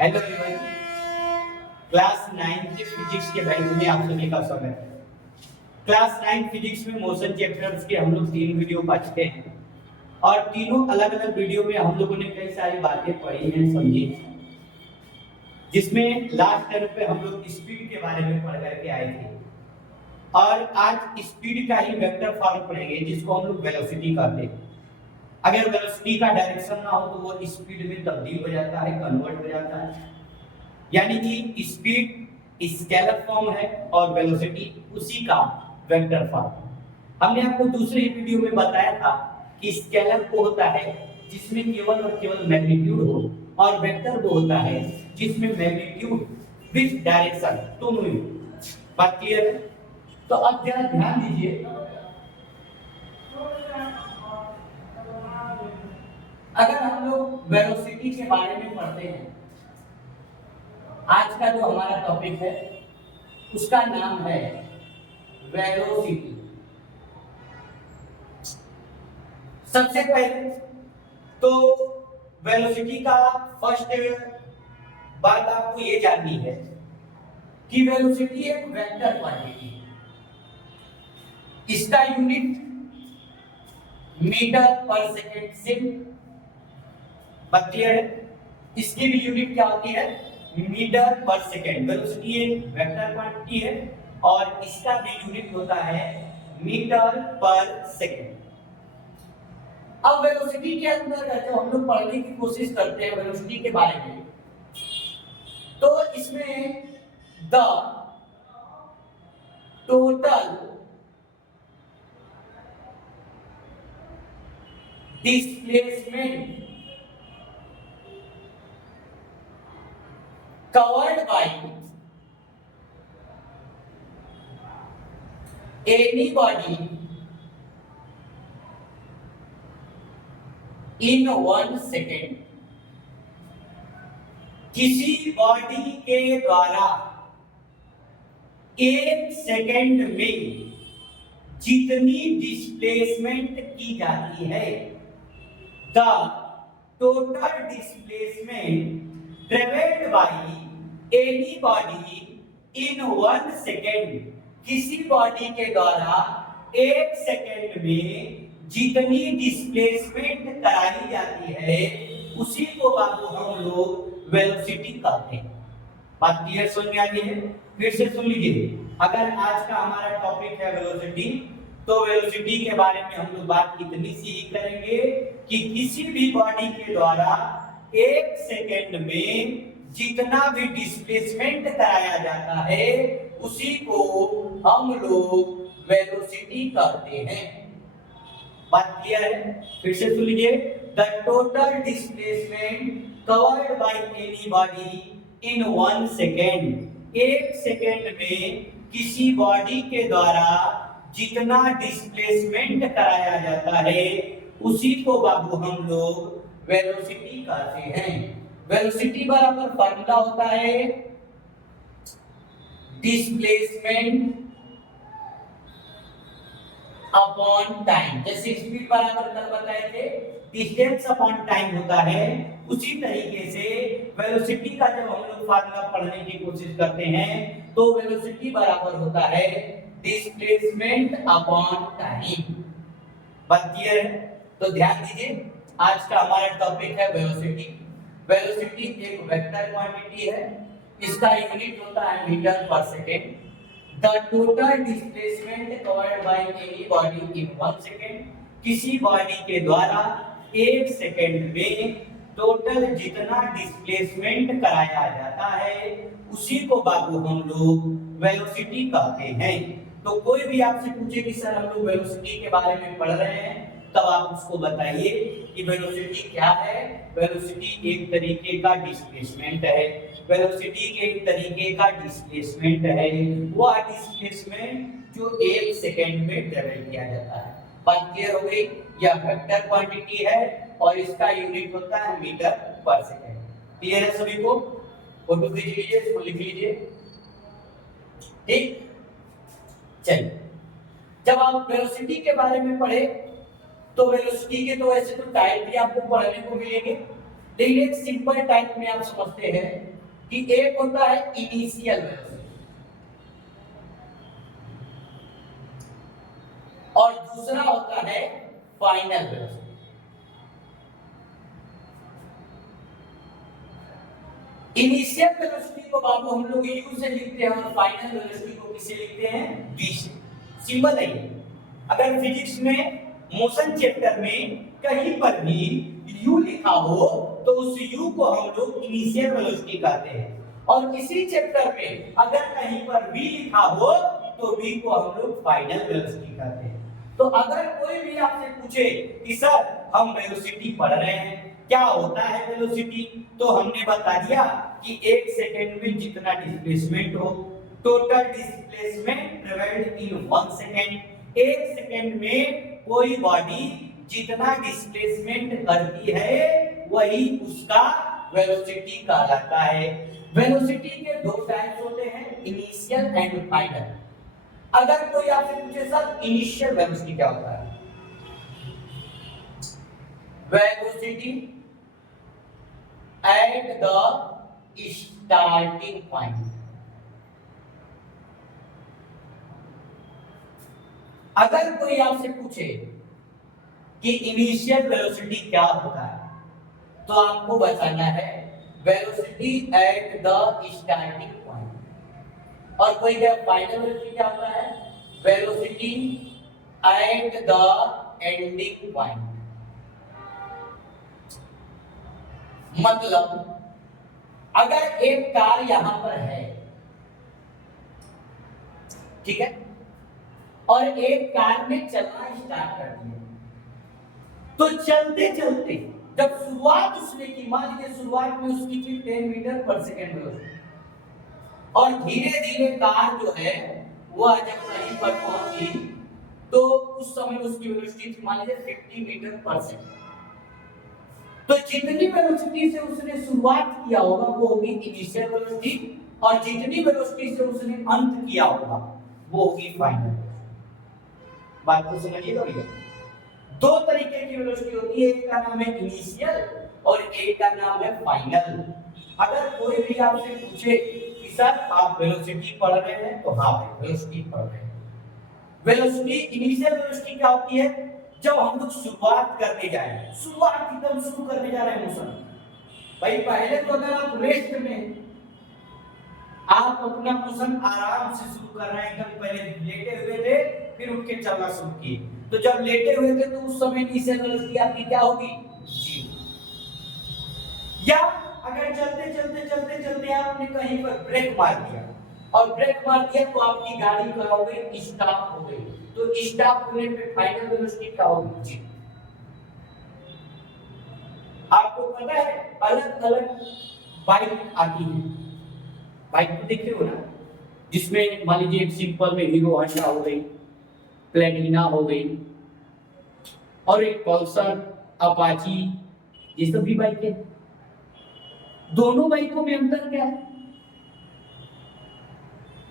Hello everyone, class 9 के physics के batch में आप सभी का स्वागत है। क्लास 9 फिजिक्स में मोशन चैप्टर्स के हम लोग 3 वीडियो पढ़ चुके हैं और तीनों अलग-अलग वीडियो में हम लोगों ने कई सारी बातें पढ़ी हैं, समझी, जिसमें लास्ट टाइम पे हम लोग स्पीड के बारे में पढ़ करके आए थे और आज स्पीड का ही वेक्टर फॉर्म पढ़ेंगे जिसको हम लोग वेलोसिटी कहते हैं। अगर वेलोसिटी का डायरेक्शन ना हो तो वो स्पीड में तब्दील हो जाता है, कन्वर्ट हो जाता है। यानी कि स्पीड स्केलर फॉर्म है और वेलोसिटी उसी का वेक्टर फॉर्म। हमने आपको दूसरे ही वीडियो में बताया था कि स्केलर वो होता है जिसमें केवल और केवल मैग्नीट्यूड हो और वेक्टर वो होता है जिसमें मैग्नीट्यूड विद डायरेक्शन दोनों ही। बात क्लियर है? तो अब जरा ध्यान दीजिए, अगर हम लोग वेलोसिटी के बारे में पढ़ते हैं, आज का जो हमारा टॉपिक है उसका नाम है वेलोसिटी। सबसे पहले तो वेलोसिटी का फर्स्ट बात आपको ये जाननी है कि वेलोसिटी एक वेक्टर क्वांटिटी है। इसका यूनिट मीटर पर सेकंड से क्लियर है। इसकी भी यूनिट क्या होती है? मीटर पर सेकंड। वेलोसिटी एक वेक्टर क्वांटिटी है और इसका भी यूनिट होता है मीटर पर सेकंड। अब वेलोसिटी के अंदर जब हम लोग पढ़ने की कोशिश करते हैं वेलोसिटी के बारे में, तो इसमें the total displacement covered by any body in 1 second, किसी बॉडी के द्वारा 1 सेकंड में जितनी डिस्प्लेसमेंट की जाती है, the total displacement travelled by any body in 1 second, किसी बॉडी के द्वारा 1 सेकेंड में जितनी डिस्प्लेसमेंट कराई जाती है उसी को बाबू हम लोग वेलोसिटी कहते हैं। बात क्लियर समझ में आ गई है? फिर से सुन लीजिए, अगर आज का हमारा टॉपिक है वेलोसिटी, तो वेलोसिटी के बारे में हम लोग बात इतनी सी ही करेंगे कि किसी भी बॉडी के द्वारा 1 सेकेंड में जितना भी डिस्प्लेसमेंट कराया जाता है उसी को हम लोग वेलोसिटी कहते हैं। बात क्लियर है? फिर से सुन लीजिए, the total displacement covered by any body in 1 second, 1 second में किसी बॉडी के द्वारा जितना डिस्प्लेसमेंट कराया जाता है उसी को बाबू हम लोग वेलोसिटी कहते हैं। वेलोसिटी बराबर फार्मूला होता है डिस्प्लेसमेंट अपॉन टाइम। जैसे स्पीड बराबर कल बताए थे डिस्टेंस अपॉन टाइम होता है, उसी तरीके से वेलोसिटी का जब हम लोग फार्मूला पढ़ने की कोशिश करते हैं तो वेलोसिटी बराबर होता है डिस्प्लेसमेंट अपॉन टाइम। बात क्लियर है? तो ध्यान दीजिए, आज का हमारा टॉपिक है वेलोसिटी। वेलोसिटी एक वेक्टर क्वांटिटी है, इसका यूनिट होता है मीटर पर second. The total displacement covered by any body in 1 second, किसी बॉडी के द्वारा 1 सेकंड में टोटल जितना डिस्प्लेसमेंट कराया जाता है उसी को बाबू हम लोग वेलोसिटी कहते हैं। तो कोई भी आपसे पूछे कि सर हम लोग वेलोसिटी के बारे में पढ़ रहे हैं, तब आप उसको बताइए कि वेलोसिटी क्या है। वेलोसिटी एक तरीके का डिस्प्लेसमेंट है। वेलोसिटी के एक तरीके का डिस्प्लेसमेंट है वह डिस्प्लेसमेंट जो 1 सेकंड में ट्रेवल किया जाता है। बात क्लियर हो गई? यह वेक्टर क्वांटिटी है और इसका यूनिट होता है मीटर पर सेकंड। क्लियर है सभी को? फोटो खींच लीजिए, इसको लिख लीजिए। ठीक, चलिए, जब आप वेलोसिटी के बारे में पढ़े तो वेलोसिटी के तो ऐसे तो टाइप भी आपको पढ़ने को मिलेंगे, लेकिन एक सिंपल टाइप में आप समझते हैं कि एक होता है इनिशियल वेलोसिटी और दूसरा होता है फाइनल वेलोसिटी। इनिशियल वेलोसिटी को बाबू हम लोग u से लिखते हैं और फाइनल वेलोसिटी को किससे लिखते हैं, v से। सिंपल है। अगर फिजिक्स में मोशन चैप्टर में कहीं पर भी u लिखा हो तो उस u को हम लोग इनिशियल वेलोसिटी कहते हैं, और इसी चैप्टर में अगर कहीं पर v लिखा हो तो v को हम लोग फाइनल वेलोसिटी कहते हैं। तो अगर कोई भी आपसे पूछे कि सर हम वेलोसिटी पढ़ रहे हैं, क्या होता है वेलोसिटी, तो हमने बता दिया कि एक सेकेंड में जितना डिस्प्लेसमेंट हो, total displacement travelled in 1 second. एक सेकेंड में कोई बॉडी जितना डिस्प्लेसमेंट करती है वही उसका वेलोसिटी कहलाता है। वेलोसिटी के दो टाइप्स होते हैं, इनिशियल एंड फाइनल। अगर कोई आपसे पूछे सर इनिशियल वेलोसिटी क्या होता है, velocity at the starting point. अगर कोई आपसे पूछे कि इनिशियल वेलोसिटी क्या होता है तो आपको बताना है velocity at the starting point. और कोई क्या फाइनल वेलोसिटी क्या होता है, velocity at the ending point. मतलब अगर एक कार यहां पर है, ठीक है, और एक कार ने चलना स्टार्ट कर दिया, तो चलते चलते जब शुरुआत उसने की, मान लीजिए शुरुआत में उसकी थी 10 मीटर पर सेकेंड वेलोसिटी, और धीरे धीरे कार जो है वह जब कहीं पर पहुंची तो उस समय उसकी वेलोसिटी थी मान लीजिए 50 मीटर पर सेकेंड। तो जितनी वेलोसिटी से उसने शुरुआत किया होगा वो होगी इनिशियल वेलोसिटी, और जितनी वेलोसिटी से उसने अंत किया होगा वो होगी फाइनल। बात को समझिएगा भैया, दो तरीके की वेलोसिटी होती है, एक का नाम है इनिशियल और एक का नाम है फाइनल। अगर कोई भी आपसे पूछे कि सर आप वेलोसिटी पढ़ रहे हैं, तो हाँ भाई वेलोसिटी पढ़ रहे हैं। वेलोसिटी इनिशियल वेलोसिटी क्या होती है, जब हम लोग शुरुआत करने जाए, शुरुआत एकदम शुरू करने जा रहे हैं मोशन, भाई पहले तो अगर आप रेस्ट में आप अपना मोशन आराम से शुरू कर रहे हैं, एकदम पहले लेटे हुए थे फिर उठ के चलना शुरू किए, तो जब लेटे हुए थे तो उस समय इनिशियल वेलोसिटी आपकी क्या होगी, जीरो। या अगर चलते चलते चलते चलते आपने कहीं पर ब्रेक मार दिया, और ब्रेक मार दिया तो आपकी गाड़ी क्या हो गई, स्टॉप हो गई, तो स्टॉप होने पे फाइनल वेलोसिटी क्या होगी, जीरो। आपको पता है अलग अलग बाइक आती है, बाइक तो देखे हो ना, जिसमें मान लीजिए एक सिंपल में हीरो होंडा हो गई, प्लेटिना हो गई, और एक पल्सर, अपाची, ये सब भी बाइक है। दोनों बाइकों में अंतर क्या है,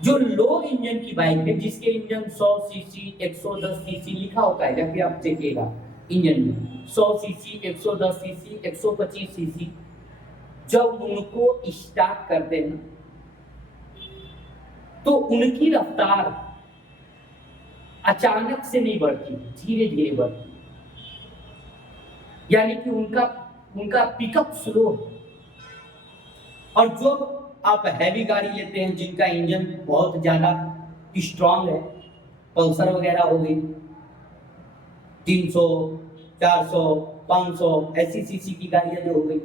जो लो इंजन की बाइक है जिसके इंजन 100 सीसी 110 सीसी लिखा होता है, जब भी आप देखिएगा इंजन में 100 सीसी 110 सीसी 125 सीसी, जब उनको स्टार्ट करते हैं तो उनकी रफ्तार अचानक से नहीं बढ़ती, धीरे धीरे बढ़ती, यानी कि उनका पिकअप स्लो। और जो आप हैवी गाड़ी लेते हैं जिनका इंजन बहुत ज्यादा स्ट्रांग है, पल्सर वगैरह हो गई 300 400 500 ऐसी सीसी की गाड़ियां जो हो गई,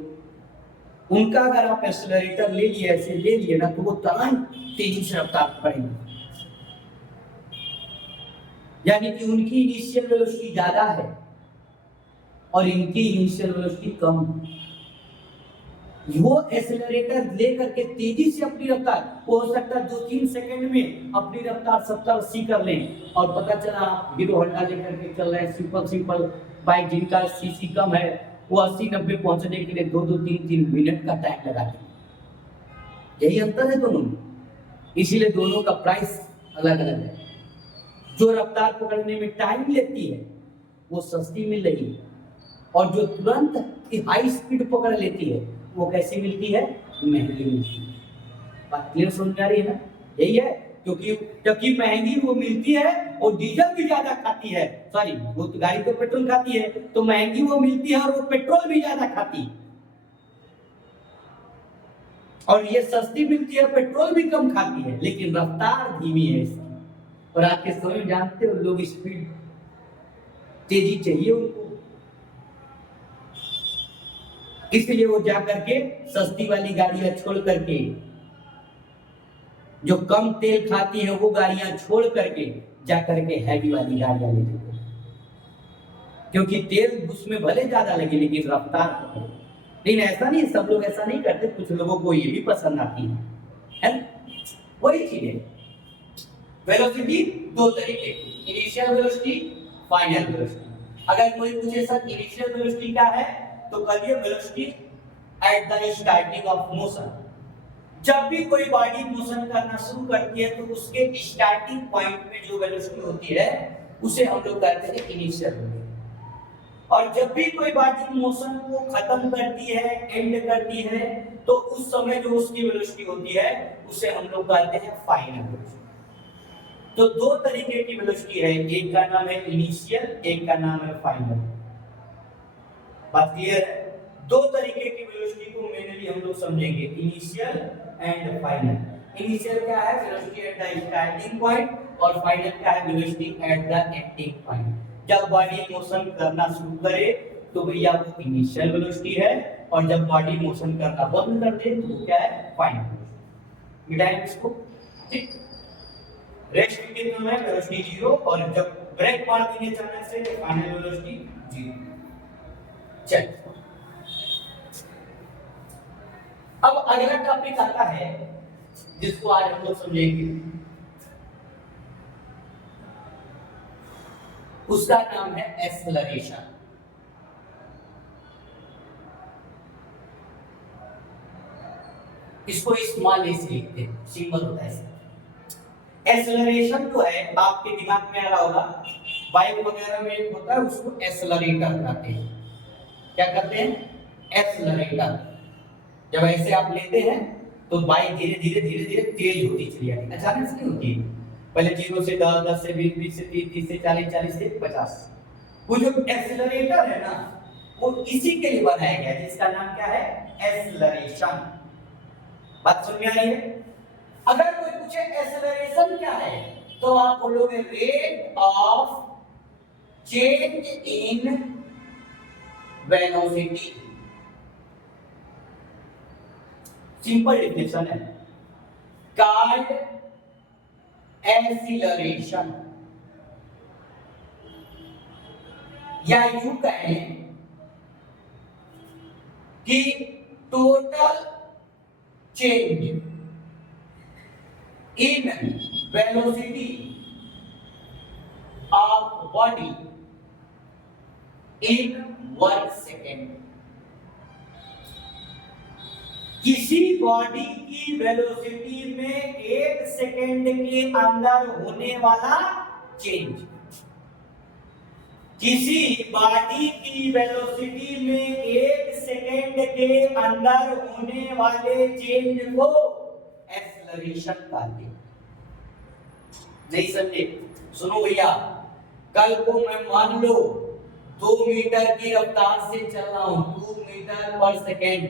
उनका अगर आप एक्सेलरेटर ले लिए, ऐसे ले लिए ना, तो वो तुरंत तेजी से रफ्तार बढ़ेगी, यानी कि उनकी इनिशियल वेलोसिटी ज्यादा है और इनकी इनिशियल वेलोसिटी कम है। वो एक्सेलरेटर लेकर के तेजी से अपनी रफ्तार, हो सकता है 2-3 सेकंड में अपनी रफ्तार 70-80 कर लें, और पता चला हीरो होंडा लेकर के चल रहे हैं, सिंपल बाइक जिनका सीसी कम है, वो 80-90 पहुंचने के लिए 2-2 3-3 मिनट का टाइम लगाते हैं। यही अंतर है दोनों में, इसीलिए दोनों का प्राइस अलग अलग है। जो रफ्तार पकड़ने में टाइम लेती है वो सस्ती मिल रही है, और जो तुरंत हाई स्पीड पकड़ लेती है वो कैसी मिलती है? महंगी मिलती है। बात क्लियर समझ आ रही है ना? यही है, क्योंकि महंगी वो मिलती है और डीजल भी ज्यादा खाती है, सॉरी वो तो गाड़ी तो पेट्रोल खाती है, तो महंगी वो मिलती है और वो पेट्रोल भी ज्यादा खाती है। और ये सस्ती मिलती है, पेट्रोल भी कम खाती है, लेकिन रफ्तार धीमी है इसकी। और आज के समय में जानते हो लोग स्पीड तेजी चाहिए उनको, इसलिए वो जा करके सस्ती वाली गाड़ियां छोड़ करके, जो कम तेल खाती है वो गाड़ियां छोड़ करके जा करके हैवी वाली गाड़ियां ले लेते हैं, क्योंकि तेल उसमें भले ज्यादा लगे लेकिन रफ्तार कम। लेकिन ऐसा नहीं, सब लोग ऐसा नहीं करते, कुछ लोगों को ये भी पसंद आती है वही चीज है। वेलोसिटी दो तरीके की, इनिशियल वेलोसिटी, फाइनल वेलोसिटी। अगर कोई पूछे सर इनिशियल वेलोसिटी क्या है, तो कहिए velocity at the starting of motion. जब भी कोई बॉडी मोशन करना शुरू करती है तो उसके स्टार्टिंग पॉइंट में जो वेलोसिटी होती है उसे हम लोग कहते हैं इनिशियल वेलोसिटी। और जब भी कोई बॉडी मोशन को खत्म करती है, एंड करती है, तो उस समय जो उसकी वेलोसिटी होती है उसे हम लोग कहते हैं फाइनल वेलोसिटी। तो दो तरीके की वेलोसिटी है, एक का नाम है इनिशियल, एक का नाम है फाइनल। बात क्लियर है? दो तरीके की वेलोसिटी को मेनली हम लोग समझेंगे, इनिशियल एंड फाइनल। इनिशियल क्या है? Velocity at the starting point, और फाइनल क्या है? Velocity at the ending point. जब बॉडी मोशन करना शुरू करे तो भैया वो इनिशियल वेलोसिटी है, और जब बॉडी मोशन करना बंद कर दे तो वो क्या है? Final velocity. मिटाएं इसको, ठीक। रेस्ट कितना है? वेलोसिटी 0, और जब ब्रेक मार देंगे अचानक से तो फाइनल वेलोसिटी 0। चल, अब अगला टॉपिक आता है जिसको आज हम लोग समझेंगे, उसका नाम है एक्सेलरेशन। इसको स्मॉल ए से लिखते हैं, सिंबल होता है। एक्सेलरेशन जो है आपके दिमाग में आ रहा होगा, बाइक वगैरह में एक होता है उसको एक्सेलरेटर कहते हैं। क्या कहते हैं? एक्सेलरेटर। जब ऐसे आप लेते हैं तो बाइक धीरे धीरे धीरे धीरे तेज होती चली जाती है, अचानक से नहीं होती। पहले 0 से 10, 10 से 20, 20 से 30, 30 से 40, 40 से 50। वो जो एक्सेलरेटर है ना, वो इसी के लिए बनाया गया है, जिसका नाम क्या है? एक्सेलरेशन। बात समझ में आई है? अगर कोई पूछे एक्सेलरेशन क्या है, तो आप बोलोगे rate of change in velocity. Simple definition है, कॉल्ड एक्सीलरेशन, या यूं कहें कि total change in velocity of body in 1 second. किसी बॉडी की वेलोसिटी में 1 सेकेंड के अंदर होने वाला चेंज, किसी बॉडी की वेलोसिटी में 1 सेकेंड के अंदर होने वाले चेंज को एक्सेलरेशन कहते हैं। नहीं समझे? सुनो भैया, कल को मैं मान लो 2 मीटर की रफ्तार से चल रहा हूं, 2 मीटर पर सेकेंड,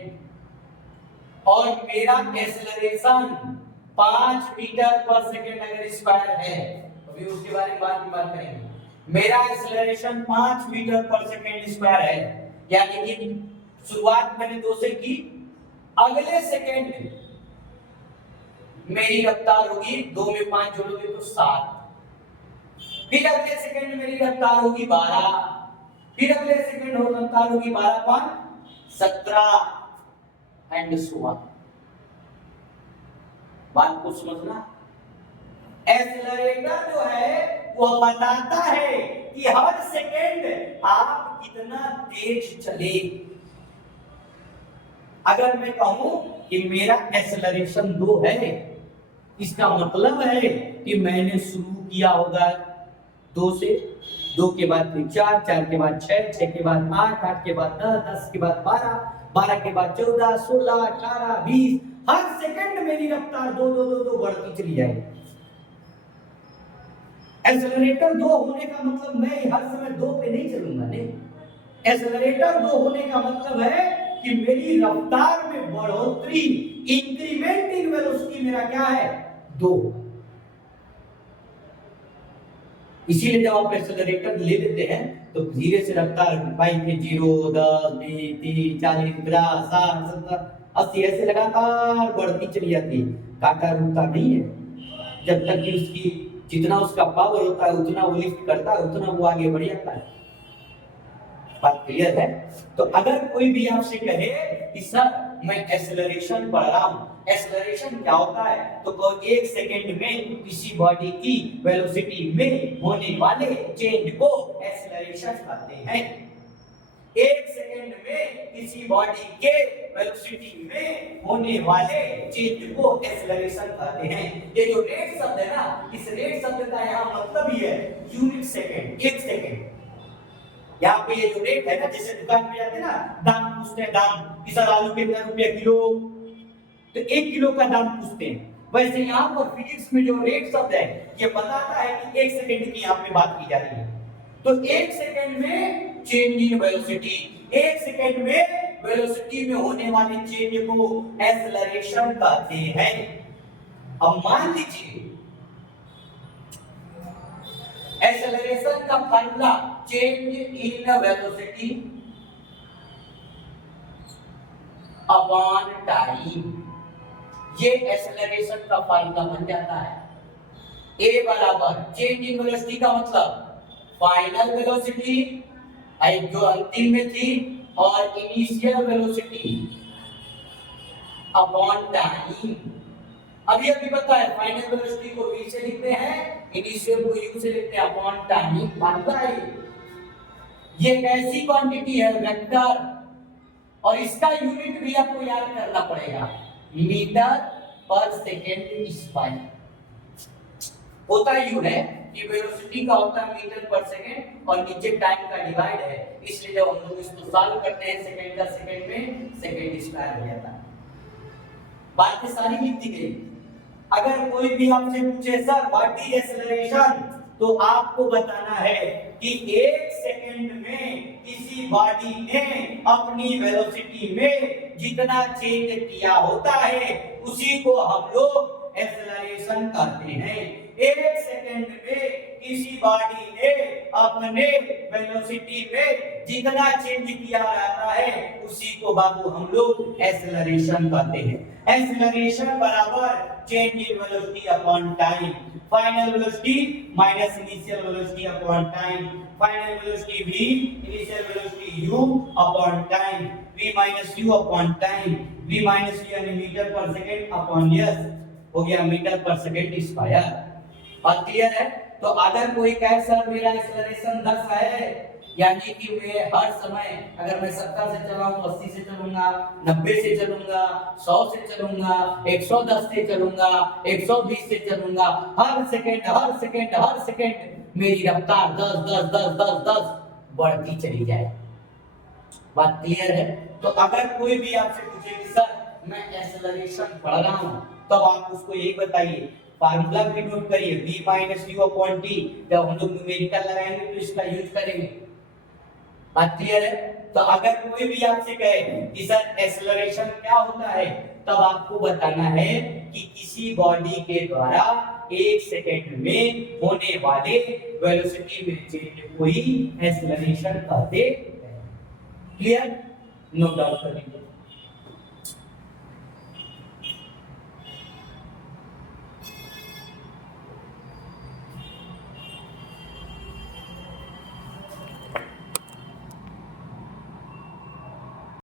और मेरा एक्सेलरेशन 5 मीटर पर सेकेंड अगर स्क्वायर है, अभी उसके बारे में बात करेंगे। मेरा एक्सेलरेशन 5 मीटर पर सेकेंड स्क्वायर है, यानी कि शुरुआत मैंने 2 से की, अगले सेकेंड मेरी रफ्तार होगी 2 में 5 जोड़ोगे तो 7, फिर अगले सेकेंड मेरी रफ्तार होगी 12, फिर अगले सेकेंड हो रफ्तार होगी 12 5 17 एंड सो ऑन। बात को समझना, एक्सेलरेटर जो है वो बताता है कि हर सेकेंड आप कितना तेज चले। अगर मैं कहूं कि मेरा एक्सेलरेशन 2 है, इसका मतलब है कि मैंने शुरू किया होगा 2 से, 2 के बाद फिर 4, 4 के बाद 6, 6 के बाद 8, 8 के बाद 10, 10 के बाद 12, 12 के बाद 14, 16, 18, 20, हर सेकंड मेरी रफ्तार 2 2 2 2 बढ़ती चली जाएगी। एक्सेलरेटर 2 होने का मतलब मैं हर समय 2 पे नहीं चलूंगा, नहीं। एक्सेलरेटर 2 होने का मतलब है कि मेरी रफ्तार में बढ़ोतरी, इंक्रीमेंट इन वेलोसिटी मेरा क्या है, 2। इसीलिए जब आप एक्सेलरेटर ले लेते हैं तो धीरे से रफ्तार बाइक के 0, 10, 20, 30, 40, 50, 60, 70, 80 ऐसे लगातार बढ़ती चली जाती है। काटा रुकता नहीं है जब तक कि उसकी जितना उसका पावर होता है उतना वो लिफ्ट करता है, उतना वो आगे बढ़ जाता है। बात क्लियर है? तो अगर कोई भी आपसे कहे कि सर मैं एक्सेलरेशन पढ़ रहा हूं, एक्सेलरेशन क्या होता है, तो 1 सेकंड में किसी बॉडी की वेलोसिटी में होने वाले चेंज को एक्सेलरेशन कहते हैं। 1 सेकंड में किसी बॉडी के वेलोसिटी में होने वाले चेंज को एक्सेलरेशन कहते हैं। ये जो रेट शब्द है ना, इस रेट शब्द का यहाँ मतलब ही है यूनिट सेकंड, 1 सेकंड। यहाँ पे ये जो रेट है ना, जैसे दुकान पे जाते हैं ना, दाम पूछते हैं, दाम किस आलू कितना रुपया किलो, तो 1 किलो का दाम पूछते हैं। वैसे यहाँ पर फिजिक्स में जो रेट शब्द है ये बताता है कि 1 सेकंड की यहाँ पे बात की जा रही है। तो 1 सेकंड में चेंज इन वेलोसिटी, 1 सेकंड में वेलोसिटी में होने वाले चेंज को एक्सेलरेशन कहते हैं। अब मान लीजिए एक्सेलरेशन का formula change in velocity upon time, ये एक्सेलरेशन का फार्मूला बन जाता है। A बराबर चेंज इन वेलोसिटी का मतलब फाइनल वेलोसिटी जो अंतिम में थी और इनिशियल वेलोसिटी अपॉन टाइम। अभी पता है फाइनल वेलोसिटी को v से लिखते हैं, इनिशियल को u से लिखते हैं, अपॉन टाइम बनता है। ये एक ऐसी क्वांटिटी है वेक्टर, और इसका यूनिट भी आपको याद करना पड़ेगा, मीटर पर सेकेंड स्क्वायर। होता यूं है कि वेलोसिटी का होता है मीटर पर सेकेंड और नीचे टाइम का डिवाइड है, इसलिए जब हम लोग इसको सॉल्व करते हैं सेकेंड का सेकेंड में सेकेंड स्क्वायर हो जाता है। बातें सारी लिख दी गई। अगर कोई भी आपसे पूछे सर व्हाट इज एक्सेलरेशन, तो आपको बताना है कि 1 सेकंड में किसी बॉडी ने अपनी वेलोसिटी में जितना चेंज किया होता है उसी को हम लोग एक्सेलरेशन कहते हैं। 1 सेकंड में किसी बॉडी ने अपने वेलोसिटी में जितना चेंज किया रहता है उसी को बाबू हम लोग एक्सेलरेशन कहते हैं। एक्सेलरेशन बराबर change in velocity upon time, final velocity minus initial velocity upon time, final velocity v initial velocity u upon time, v minus u upon time, v minus u यानी मीटर पर second upon s हो गया metre पर second square. बात clear है? तो अगर कोई कहे सर मेरा एक्सेलरेशन 10 है, यानी कि मैं हर समय अगर मैं 70 से चल रहा हूं तो 80 से चलूंगा, 90 से चलूंगा, 100 से चलूंगा, 110 से चलूंगा, 120 से चलूंगा, हर सेकंड मेरी रफ्तार 10 10 10 10 10 बढ़ती चली जाए। बात क्लियर है? तो अगर कोई भी आपसे पूछे कि सर मैं एक्सेलरेशन पढ़ रहा हूं, तब आप उसको यही बताइए, फार्मूला भी नोट करिए, v minus u upon t। जब हम लोग न्यूमेरिकल लगाएंगे तो इसका यूज करेंगे। बात क्लियर है? तो अगर कोई भी आपसे कहे कि सर एक्सेलरेशन क्या होता है, तब आपको बताना है कि किसी बॉडी के द्वारा 1 सेकंड में होने वाले वेलोसिटी में चेंज को ही एक्सेलरेशन कहते हैं। क्लियर? नो डाउट करेंगे।